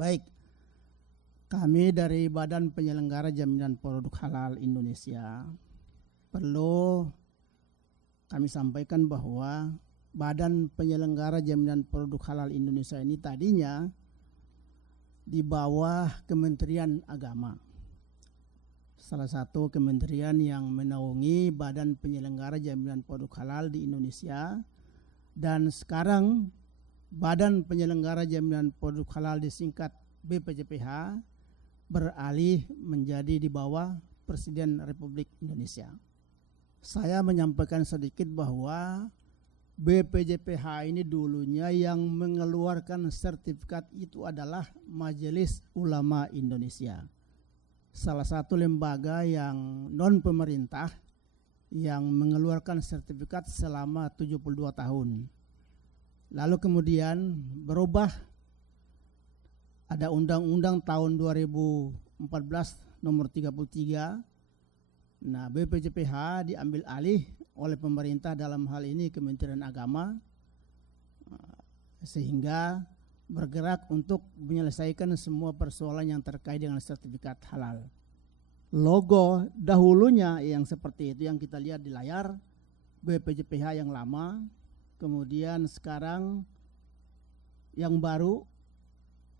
Baik, kami dari Badan Penyelenggara Jaminan Produk Halal Indonesia perlu kami sampaikan bahwa Badan Penyelenggara Jaminan Produk Halal Indonesia ini tadinya di bawah Kementerian Agama. Salah satu kementerian yang menaungi Badan Penyelenggara Jaminan Produk Halal di Indonesia, dan sekarang Badan Penyelenggara Jaminan Produk Halal disingkat BPJPH beralih menjadi di bawah Presiden Republik Indonesia. Saya menyampaikan sedikit bahwa BPJPH ini dulunya yang mengeluarkan sertifikat itu adalah Majelis Ulama Indonesia, salah satu lembaga yang non pemerintah yang mengeluarkan sertifikat selama 72 tahun. Lalu kemudian berubah, ada undang-undang tahun 2014 nomor 33. Nah, BPJPH diambil alih oleh pemerintah, dalam hal ini Kementerian Agama, sehingga bergerak untuk menyelesaikan semua persoalan yang terkait dengan sertifikat halal. Logo dahulunya yang seperti itu yang kita lihat di layar, BPJPH yang lama, kemudian sekarang yang baru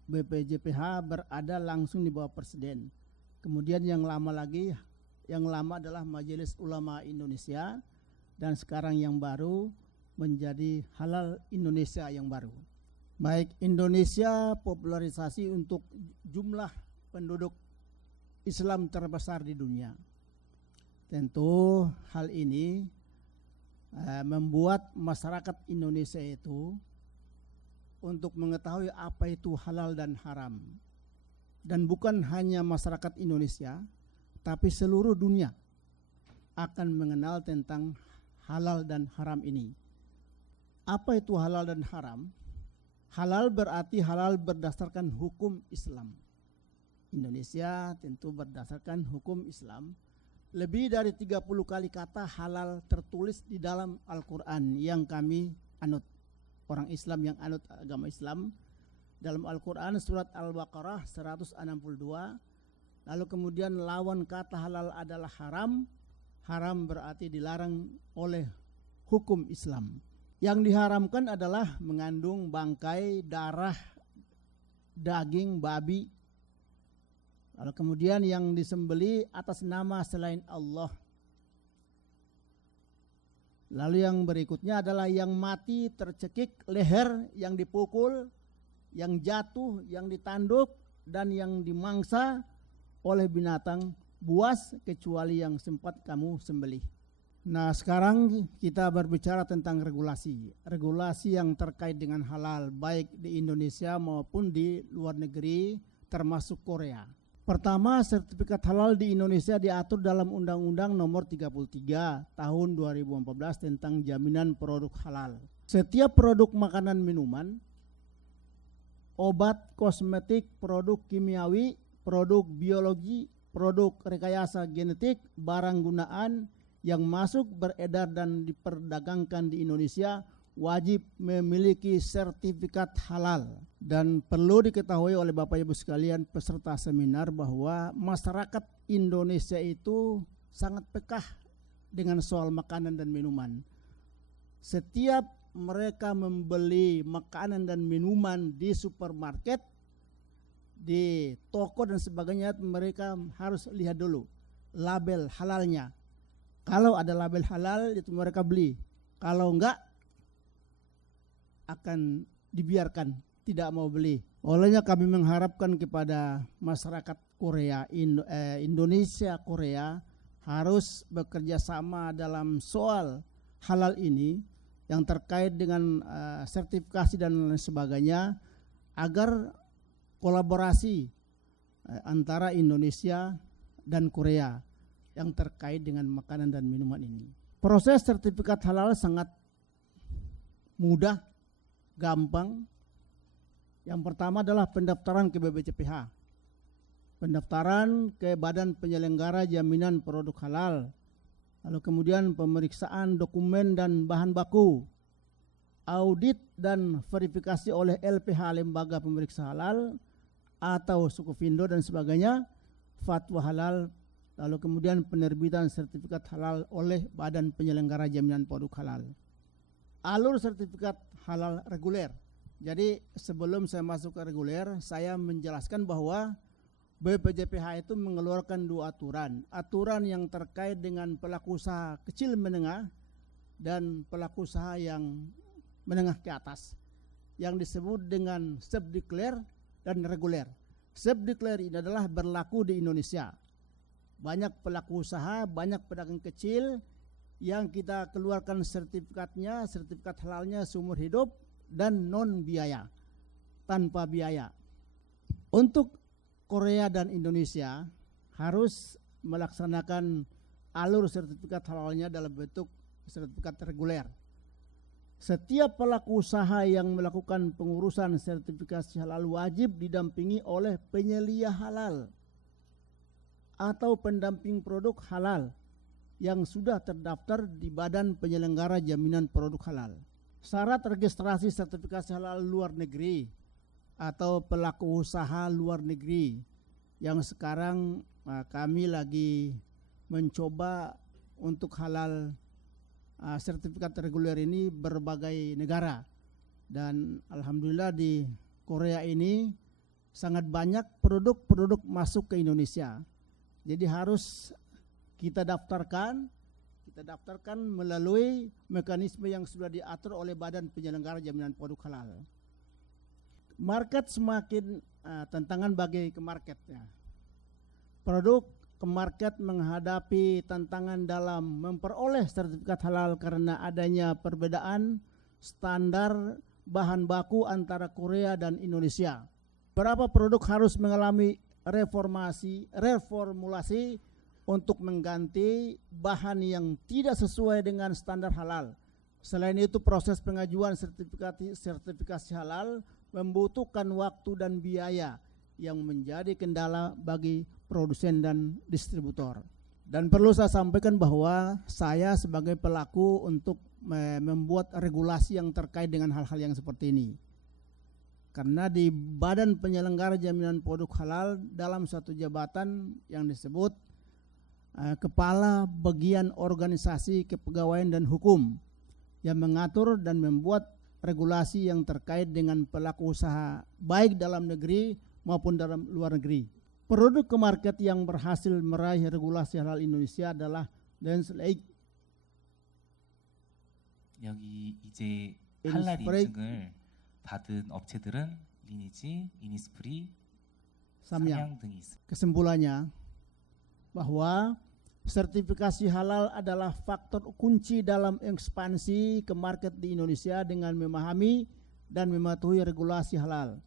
BPJPH berada langsung di bawah Presiden. Kemudian yang lama lagi, yang lama adalah Majelis Ulama Indonesia, dan sekarang yang baru menjadi Halal Indonesia yang baru. Baik, Indonesia popularisasi untuk jumlah penduduk Islam terbesar di dunia. Tentu hal ini membuat masyarakat Indonesia itu untuk mengetahui apa itu halal dan haram. Dan bukan hanya masyarakat Indonesia, tapi seluruh dunia akan mengenal tentang halal dan haram ini. Apa itu halal dan haram? Halal berarti halal berdasarkan hukum Islam. Indonesia tentu berdasarkan hukum Islam. Lebih dari 30 kali kata halal tertulis di dalam Al-Quran yang kami anut. Orang Islam yang anut agama Islam. Dalam Al-Quran surat Al-Baqarah 162. Lalu kemudian lawan kata halal adalah haram. Haram berarti dilarang oleh hukum Islam. Yang diharamkan adalah mengandung bangkai, darah, daging babi. Lalu kemudian yang disembeli atas nama selain Allah. Lalu yang berikutnya adalah yang mati tercekik leher, yang dipukul, yang jatuh, yang ditanduk, dan yang dimangsa oleh binatang buas kecuali yang sempat kamu sembelih. Nah, sekarang kita berbicara tentang regulasi. Regulasi yang terkait dengan halal baik di Indonesia maupun di luar negeri termasuk Korea. Pertama, sertifikat halal di Indonesia diatur dalam Undang-Undang Nomor 33 Tahun 2014 tentang Jaminan Produk Halal. Setiap produk makanan minuman, obat, kosmetik, produk kimiawi, produk biologi, produk rekayasa genetik, barang gunaan yang masuk, beredar dan diperdagangkan di Indonesia wajib memiliki sertifikat halal. Dan perlu diketahui oleh Bapak Ibu sekalian peserta seminar bahwa masyarakat Indonesia itu sangat pekah dengan soal makanan dan minuman. Setiap mereka membeli makanan dan minuman di supermarket, di toko dan sebagainya, mereka harus lihat dulu label halalnya. Kalau ada label halal itu mereka beli. Kalau enggak akan dibiarkan, tidak mau beli. Olehnya kami mengharapkan kepada masyarakat Korea, Indonesia Korea harus bekerja sama dalam soal halal ini yang terkait dengan sertifikasi dan lain sebagainya, agar kolaborasi antara Indonesia dan Korea yang terkait dengan makanan dan minuman ini. Proses sertifikat halal sangat mudah, gampang. Yang pertama adalah pendaftaran ke BPJPH, pendaftaran ke Badan Penyelenggara Jaminan Produk Halal, lalu kemudian pemeriksaan dokumen dan bahan baku, audit dan verifikasi oleh LPH Lembaga Pemeriksa Halal, atau Sukovindo dan sebagainya, fatwa halal, lalu kemudian penerbitan sertifikat halal oleh Badan Penyelenggara Jaminan Produk Halal. Alur sertifikat halal reguler. Jadi sebelum saya masuk ke reguler, saya menjelaskan bahwa BPJPH itu mengeluarkan 2 aturan. Aturan yang terkait dengan pelaku usaha kecil menengah dan pelaku usaha yang menengah ke atas, yang disebut dengan subdeclare dan reguler. Subdeclare ini adalah berlaku di Indonesia. Banyak pelaku usaha, banyak pedagang kecil yang kita keluarkan sertifikatnya, sertifikat halalnya seumur hidup dan non biaya, tanpa biaya. Untuk Korea dan Indonesia harus melaksanakan alur sertifikat halalnya dalam bentuk sertifikat reguler. Setiap pelaku usaha yang melakukan pengurusan sertifikasi halal wajib didampingi oleh penyelia halal atau pendamping produk halal yang sudah terdaftar di Badan Penyelenggara Jaminan Produk Halal. Syarat registrasi sertifikasi halal luar negeri atau pelaku usaha luar negeri yang sekarang kami lagi mencoba untuk halal sertifikat reguler ini berbagai negara, dan alhamdulillah di Korea ini sangat banyak produk-produk masuk ke Indonesia. Jadi harus kita daftarkan melalui mekanisme yang sudah diatur oleh Badan Penyelenggara Jaminan Produk Halal. Market semakin tantangan bagi ke market ya. Produk ke market menghadapi tantangan dalam memperoleh sertifikat halal karena adanya perbedaan standar bahan baku antara Korea dan Indonesia. Beberapa produk harus mengalami reformulasi untuk mengganti bahan yang tidak sesuai dengan standar halal. Selain itu, proses pengajuan sertifikasi halal membutuhkan waktu dan biaya yang menjadi kendala bagi produsen dan distributor. Dan perlu saya sampaikan bahwa saya sebagai pelaku untuk membuat regulasi yang terkait dengan hal-hal yang seperti ini. Karena di Badan Penyelenggara Jaminan Produk Halal dalam suatu jabatan yang disebut Kepala Bagian Organisasi Kepegawaian dan Hukum yang mengatur dan membuat regulasi yang terkait dengan pelaku usaha baik dalam negeri maupun dalam luar negeri. Produk ke market yang berhasil meraih regulasi halal Indonesia adalah Densleik. 여기 이제 할랄 인증을 받은 업체들은 리니지, 이니스프리, 삼양 등이 있습니다. Kesimpulannya bahwa sertifikasi halal adalah faktor kunci dalam ekspansi ke market di Indonesia dengan memahami dan mematuhi regulasi halal.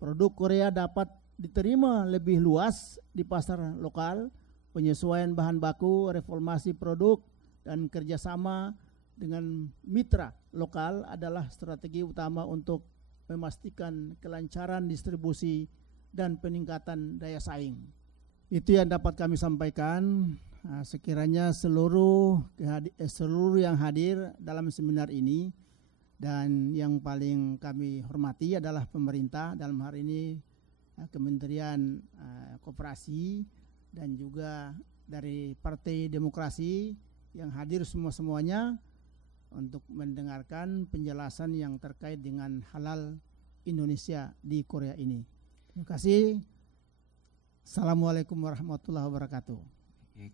Produk Korea dapat diterima lebih luas di pasar lokal, penyesuaian bahan baku, reformasi produk, dan kerjasama dengan mitra lokal adalah strategi utama untuk memastikan kelancaran distribusi dan peningkatan daya saing. Itu yang dapat kami sampaikan. Sekiranya seluruh yang hadir dalam seminar ini, dan yang paling kami hormati adalah pemerintah, dalam hal ini Kementerian Koperasi dan juga dari Partai Demokrasi yang hadir semuanya untuk mendengarkan penjelasan yang terkait dengan halal Indonesia di Korea ini. Terima kasih. Assalamualaikum warahmatullahi wabarakatuh.